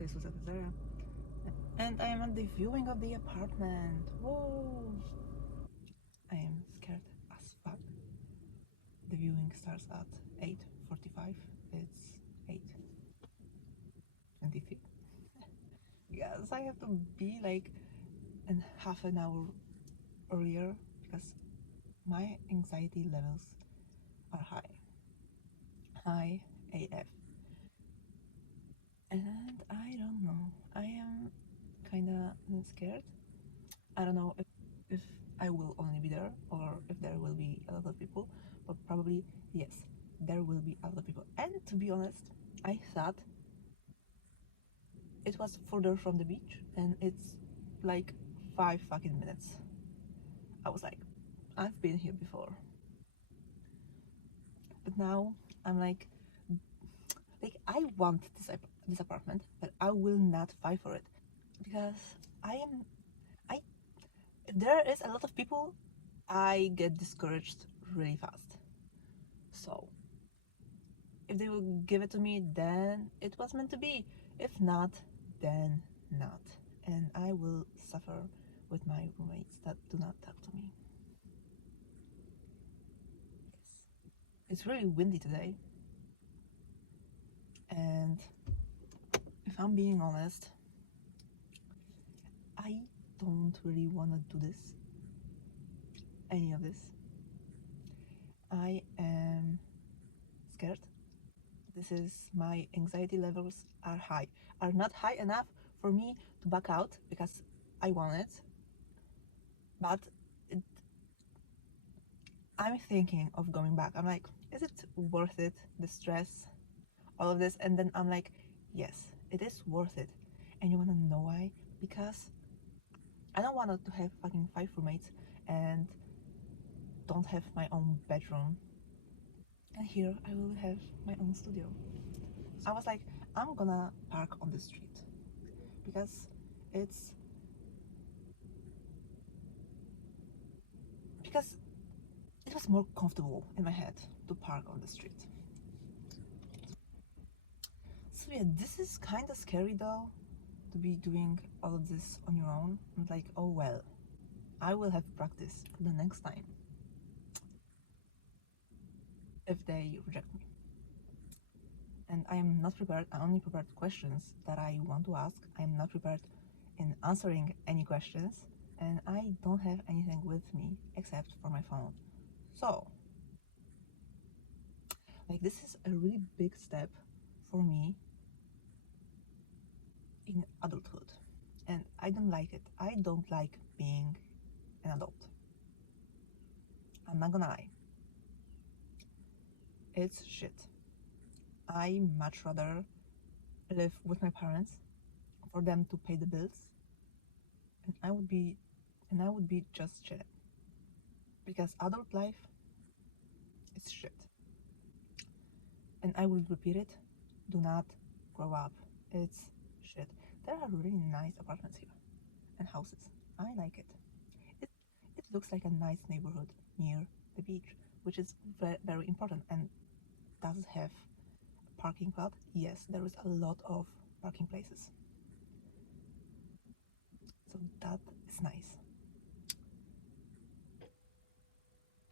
this was at this area. And I am at the viewing of the apartment. Whoa! I am scared as fuck. The viewing starts at 8:45. It's 8:23. Yes, I have to be like in half an hour earlier because my anxiety levels are high AF. And I don't know, I am kinda scared. I don't know if I will only be there or if there will be a lot of people, but probably yes, there will be a lot of people. And to be honest, I thought it was further from the beach and it's like 5 fucking minutes. I was like, I've been here before. But now I'm like I want this apartment, but I will not fight for it because I if there is a lot of people, I get discouraged really fast. So if they will give it to me, then it was meant to be. If not, then not. And I will suffer with my roommates that do not talk to me. Yes. It's really windy today. And if I'm being honest, I don't really want to do this. Any of this. I am scared. This is my anxiety levels are high. Are not high enough for me to back out because I want it. But I'm thinking of going back. I'm like, is it worth it? The stress, all of this, and then I'm like, yes, it is worth it. And you wanna know why? Because I don't want to have fucking 5 roommates and don't have my own bedroom. And here I will have my own studio. I was like, I'm gonna park on the street because it's because it was more comfortable in my head to park on the street. So yeah, this is kind of scary though, to be doing all of this on your own. I'm like, oh well, I will have practice for the next time if they reject me. And I am not prepared. I only prepared questions that I want to ask. I am not prepared in answering any questions, and I don't have anything with me except for my phone. So like, this is a really big step for me in adulthood, and I don't like it. I don't like being an adult. I'm not gonna lie, it's shit. I much rather live with my parents for them to pay the bills, and I would be just chilling because adult life is shit. And I will repeat it, do not grow up. It's shit. There are really nice apartments here and houses. I like it. It looks like a nice neighborhood near the beach, which is very, very important. And does it have a parking lot? Yes, there is a lot of parking places. So that is nice.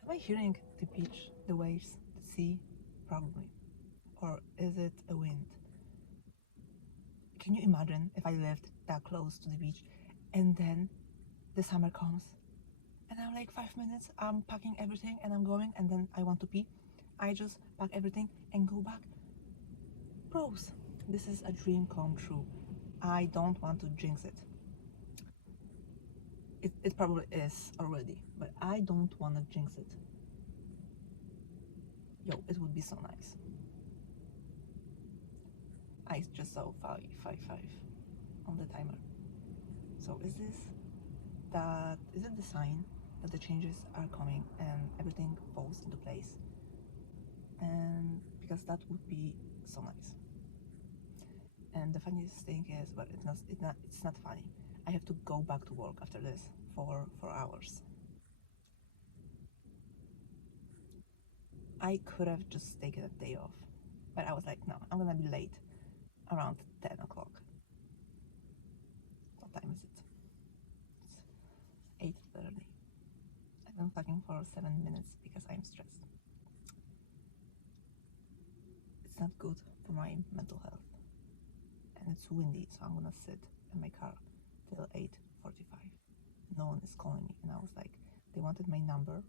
Am I hearing the beach, the waves, the sea? Probably. Or is it a wind? Can you imagine if I lived that close to the beach and then the summer comes and I'm like 5 minutes, I'm packing everything and I'm going, and then I want to pee. I just pack everything and go back. Bros, this is a dream come true. I don't want to jinx it. It probably is already, but I don't want to jinx it. Yo, it would be so nice. I just saw 555 on the timer. So is it the sign that the changes are coming and everything falls into place? And because that would be so nice. And the funniest thing is, but it's not funny. I have to go back to work after this for 4 hours. I could have just taken a day off, but I was like, no, I'm gonna be late around 10 o'clock. for 7 minutes because I'm stressed. It's not good for my mental health. And it's windy, so I'm gonna sit in my car till 8:45. No one is calling me, and I was like, they wanted my number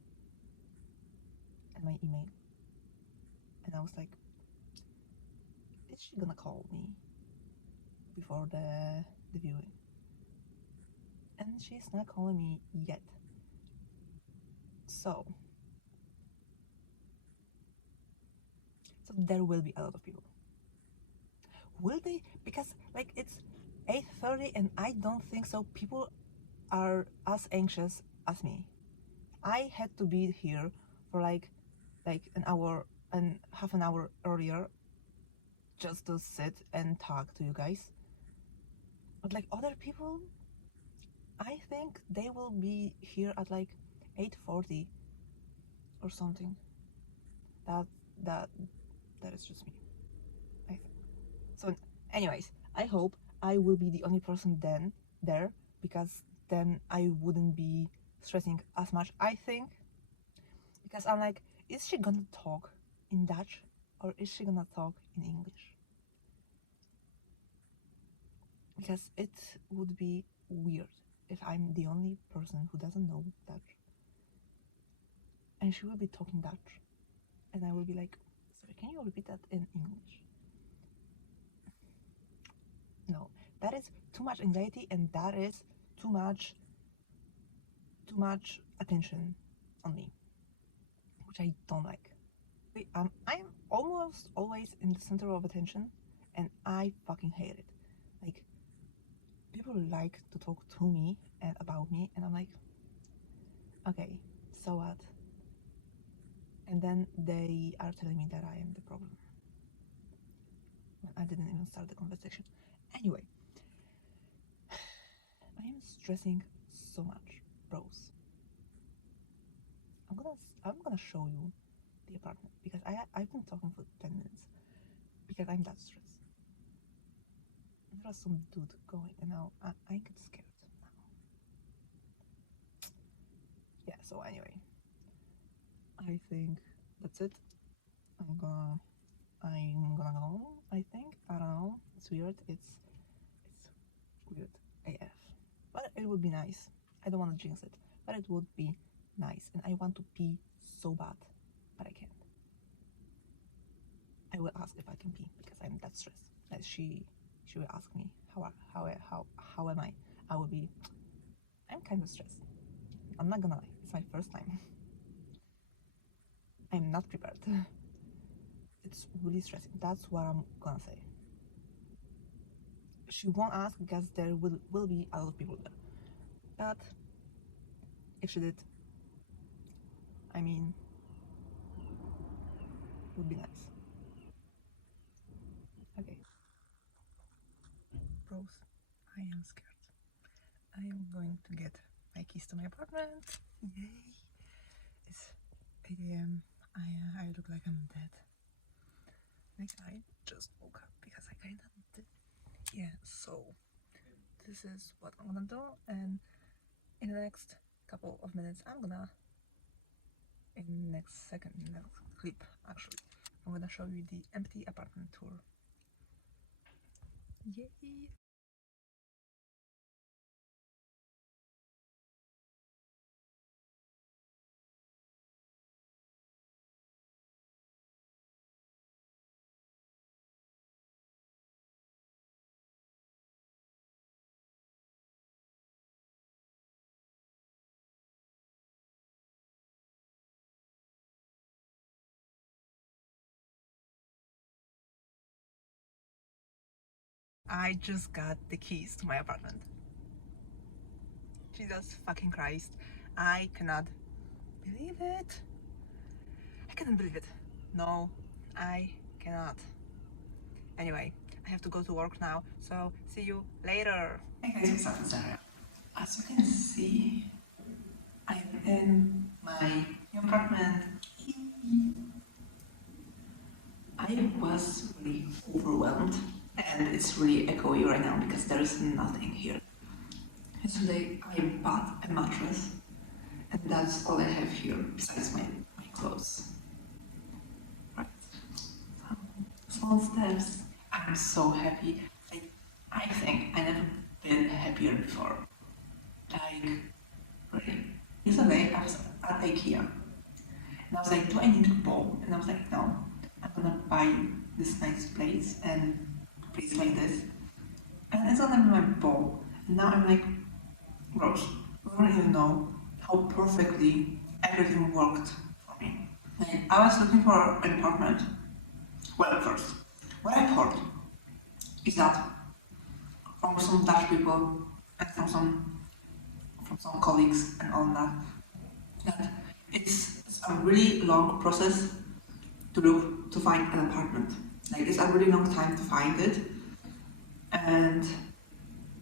and my email, and I was like, is she gonna call me before the viewing? And she's not calling me yet. So there will be a lot of people. Will they? Because like it's 8:30 and I don't think so people are as anxious as me. I had to be here for like an hour and half an hour earlier just to sit and talk to you guys. But like other people, I think they will be here at like 8:40 or something. That is just me, I think. So anyways, I hope I will be the only person then there, because then I wouldn't be stressing as much, I think. Because I'm like, is she gonna talk in Dutch or is she gonna talk in English? Because it would be weird if I'm the only person who doesn't know Dutch and she will be talking Dutch and I will be like, sorry, can you repeat that in English? No, that is too much anxiety and that is too much attention on me, which I don't like. I'm almost always in the center of attention and I fucking hate it. Like, people like to talk to me and about me and I'm like, okay, so what? And then they are telling me that I am the problem when I didn't even start the conversation. Anyway, I am stressing so much, bros. I'm gonna show you the apartment because I've been talking for 10 minutes because I'm that stressed. There was some dude going and now I get scared now. Yeah, so anyway, I think that's it. I'm gonna go, I think. I don't know. It's weird. It's weird AF. But it would be nice. I don't want to jinx it, but it would be nice. And I want to pee so bad, but I can't. I will ask if I can pee because I'm that stressed. Like she will ask me how am I? I will be, I'm kind of stressed. I'm not gonna lie. It's my first time. I'm not prepared. It's really stressing. That's what I'm gonna say. She won't ask because there will be a lot of people there. But if she did, I mean, it would be nice. Okay. Bros, I am scared. I am going to get my keys to my apartment. Yay! It's 8 a.m. I look like I'm dead. Like I just woke up because I kinda did. Yeah, so this is what I'm gonna do, and in the next couple of minutes in the next clip actually, I'm gonna show you the empty apartment tour. Yay! I just got the keys to my apartment. Jesus fucking Christ. I cannot believe it. I cannot believe it. No, I cannot. Anyway, I have to go to work now, so see you later. Hey guys, what's up, Zara? As you can see, I'm in my new apartment. I was really overwhelmed and it's really echoey right now because there is nothing here. Yesterday I bought a mattress And that's all I have here besides my clothes. Right. Small steps. I'm so happy. Like, I think I never been happier before. Like, really. Yesterday I was at IKEA and I was like, do I need a bowl? And I was like, no, I'm gonna buy this nice plates and plates like this. And it's not even my bowl. And now I'm like, gross. I don't even know how perfectly everything worked for me. Like, I was looking for an apartment. Well, first, what I've heard is that from some Dutch people and from some colleagues and all that it's a really long process to find an apartment. Like, it's a really long time to find it, and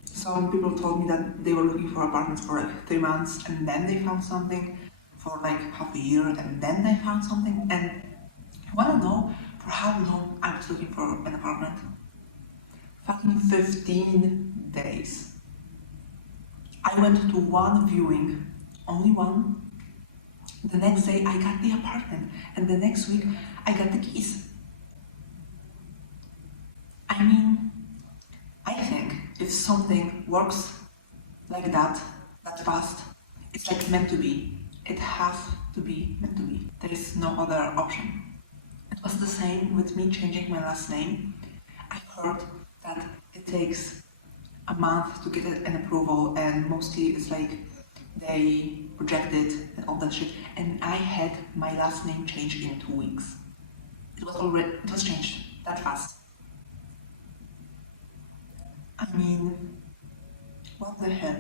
some people told me that they were looking for apartments for like 3 months and then they found something, for like half a year and then they found something. And I want to know for how long I was looking for an apartment. Fucking 15 days. I went to one viewing, only one. The next day I got the apartment, and the next week I got the keys. I mean, I think if something works like that fast, it's like meant to be. It has to be meant to be. There is no other option. It was the same with me changing my last name. I've heard that it takes a month to get an approval, and mostly it's like they reject it and all that shit. And I had my last name changed in 2 weeks. It was changed that fast. I mean, what the hell?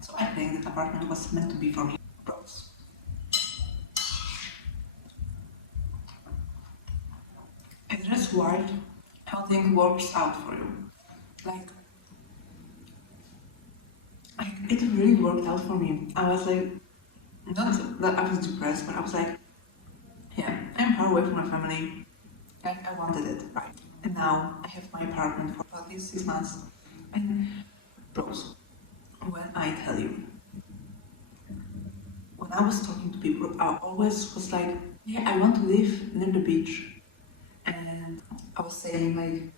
So I think that apartment was meant to be for me. Bros. And that's wild how things works out for you. Like, it really worked out for me. I was like, not that I was depressed, but I was like, yeah, I'm far away from my family. I wanted it, right? And now I have my apartment for at least 6 months. And bros, when I tell you, when I was talking to people, I always was like, yeah, I want to live near the beach. And I was saying like,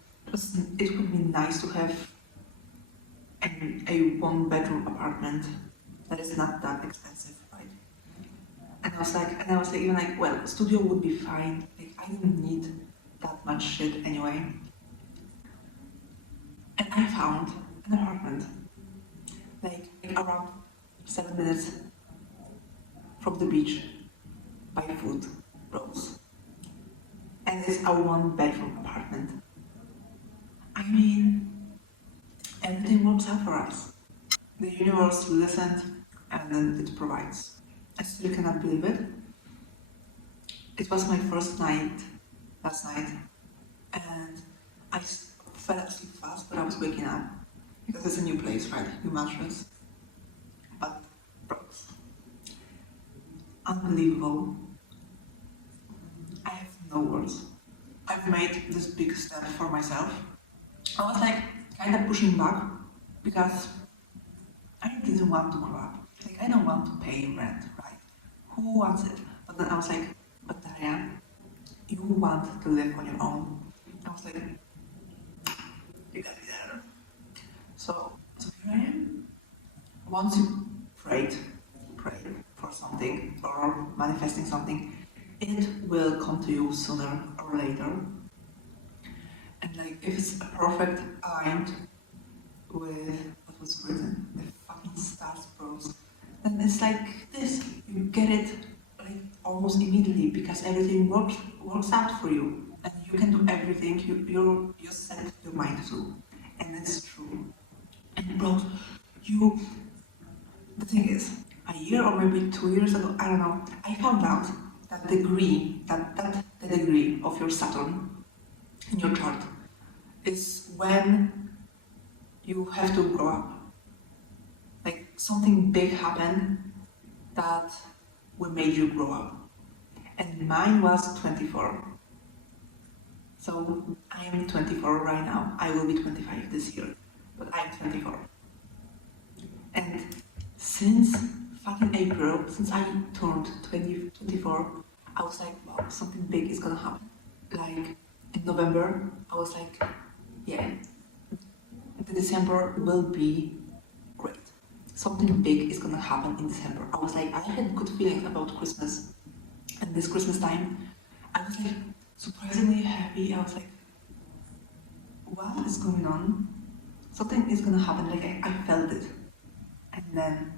it would be nice to have a 1-bedroom apartment that is not that expensive, right? And I was like, even like, well, studio would be fine. Like, I didn't need that much shit anyway. And I found an apartment, like around 7 minutes from the beach by foot, bros. And it's a 1-bedroom apartment. I mean, everything works out for us. The universe listened and then it provides. I still cannot believe it. It was my first night last night, and I fell asleep fast, but I was waking up because it's a new place, right? New mattress. But bros, unbelievable. I have no words. I've made this big step for myself. I was like kind of pushing back because I didn't want to grow up. Like, I don't want to pay rent, right? Who wants it? But then I was like, but Daria, you want to live on your own. I was like, you gotta be there. So here I am. Once you pray for something or manifesting something, it will come to you sooner or later. And like, if it's a perfect aligned with what was written, the fucking stars, bros, then it's like this. You get it like almost immediately because everything works out for you, and you can do everything you set your mind to, and it's true. And bros, the thing is, a year or maybe 2 years ago, I don't know, I found out that the degree of your Saturn in your chart is when you have to grow up. Like, something big happened that will make you grow up. And mine was 24. So I am 24 right now. I will be 25 this year, but I'm 24. And since fucking April, since I turned 24, I was like, wow, something big is gonna happen. Like in November, I was like, yeah, the December will be great. Something big is gonna happen in December. I was like, I had good feelings about Christmas, and this Christmas time, I was like surprisingly happy. I was like, what is going on? Something is gonna happen. Like I felt it, and then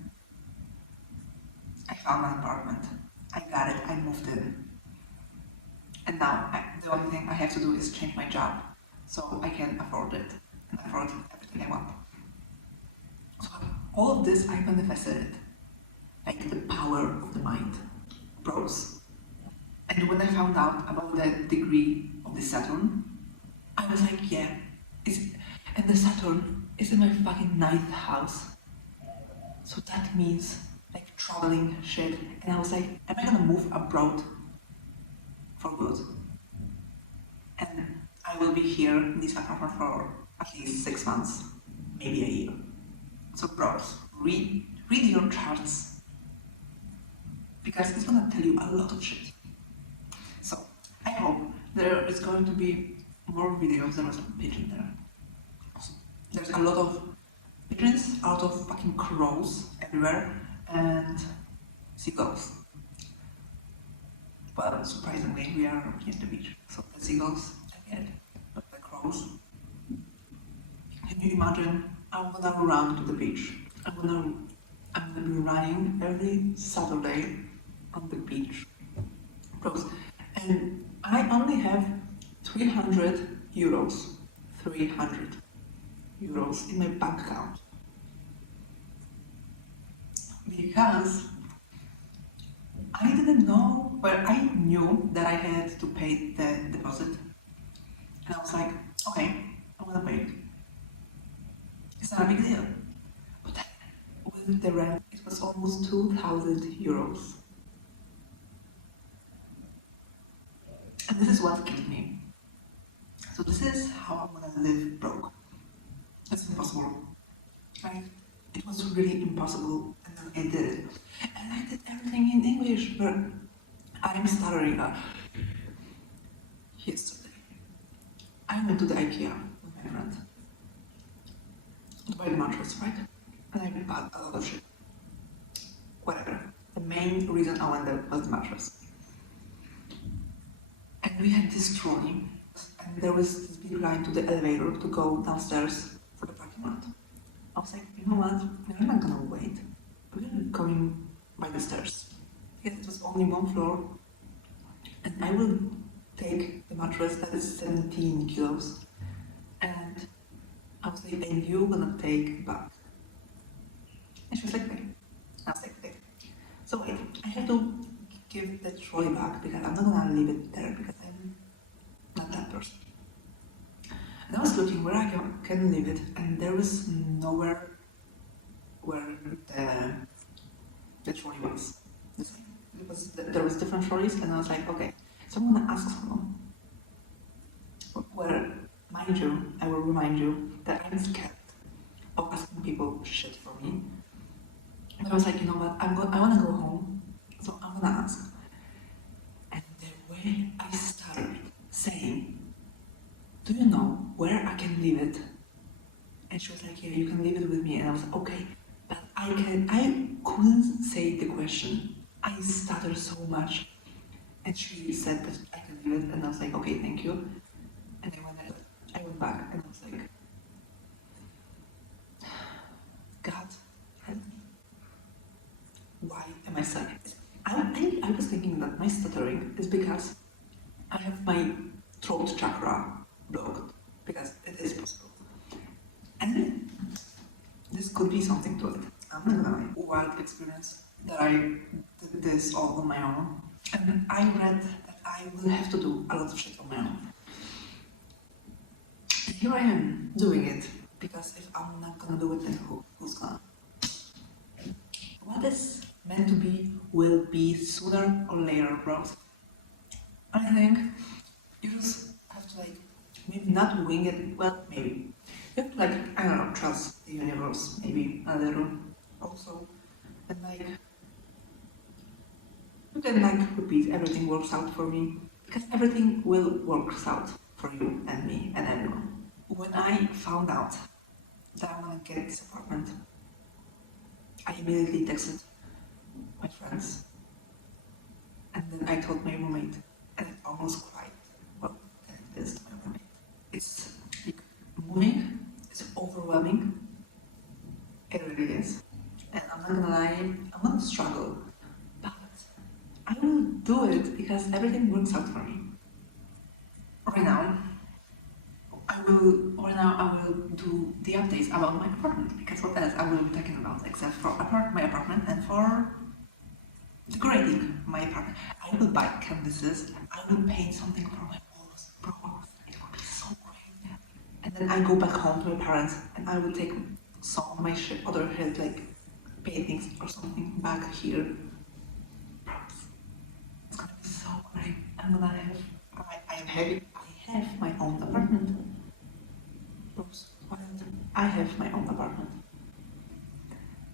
I found my apartment. I got it. I moved in, and now the only thing I have to do is change my job, so I can afford it and afford everything I want. So all of this I manifested it, like the power of the mind, bros. And when I found out about the degree of the Saturn, I was like, yeah, and the Saturn is in my fucking ninth house. So that means like traveling shit. And I was like, am I gonna move abroad for good? And I will be here in this apartment for at least 6 months, maybe a year. So bros, read your charts, because it's gonna tell you a lot of shit. So I hope there is going to be more videos. There was a pigeon there. There's a lot of pigeons, a lot of fucking crows everywhere, and seagulls. But surprisingly, we are near the beach, so the seagulls I get, but the crows. Can you imagine? I'm gonna go around to the beach. I'm gonna be running every Saturday on the beach. Crows. And I only have 300 euros. 300 euros in my bank account. Because I didn't know, well, I knew that I had to pay the deposit. And I was like, okay, I'm gonna pay it. It's not a big deal. But then, with the rent, it was almost 2,000 euros. And this is what killed me. So this is how I'm gonna live broke. It's impossible. Right? It was really impossible, and then I did it. And I did everything in English, but I'm stuttering. Yesterday, I went to the IKEA with my friend to buy the mattress, right? And I bought a lot of shit. Whatever. The main reason I went there was the mattress. And we had this trolley, and there was this big line to the elevator to go downstairs for the parking lot. I was like, you know what? We're not gonna wait. We're going by the stairs. Yes, it was only one floor, and I will take the mattress that is 17 kilos, and I was like, and you're gonna take back. And she was like, okay. I was like, okay. So wait, I have to give the trolley back because I'm not gonna leave it there because I'm not that person. And I was looking where I can leave it, and there was nowhere where the trolley was. There was different trolleys, and I was like, okay, so I'm gonna ask someone. Where, mind you, I will remind you that I'm scared of asking people shit for me. And I was like, you know what, I wanna go home, so I'm gonna ask. And the way I started saying, do you know where I can leave it? And she was like, yeah, you can leave it with me. And I was like, okay, but I couldn't say the question. I stuttered so much. And she said that I can leave it, and I was like, okay, thank you. And then when I went back, and I was like, God, help me. Why am I stuttering? I was thinking that my stuttering is because I have my throat chakra blocked, because it is possible. And this could be something to it. I'm not gonna lie. Wild experience that I did this all on my own. And I read that I will have to do a lot of shit on my own. And here I am doing it, because if I'm not gonna do it, then who's gonna? What is meant to be will be sooner or later, bros. I think you just have to like maybe not wing it, well maybe. You have to like, I don't know, trust the universe maybe a little also. And like then like repeat, everything works out for me. Because everything will work out for you and me and everyone. When I found out that I want to get this apartment, I immediately texted my friends and then I told my roommate and I almost cried. Well, that is my roommate. It's like moving, it's overwhelming. It really is. And I'm not gonna lie, I'm gonna struggle. But I will do it because everything works out for me. Right now, I will do the updates about my apartment because what else I will be talking about except for my apartment and for decorating my apartment. I will buy canvases, I will paint something for my walls, bro. It will be so great. And then I go back home to my parents and I will take some of my other shit like paintings or something back here. Bro, it's gonna be so great. I'm gonna have I have my own apartment. I have my own apartment.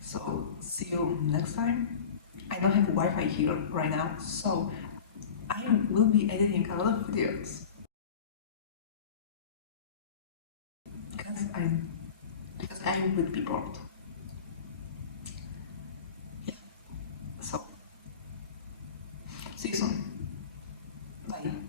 So, see you next time. I don't have Wi-Fi here right now, so I will be editing a lot of videos. Because I would be bored.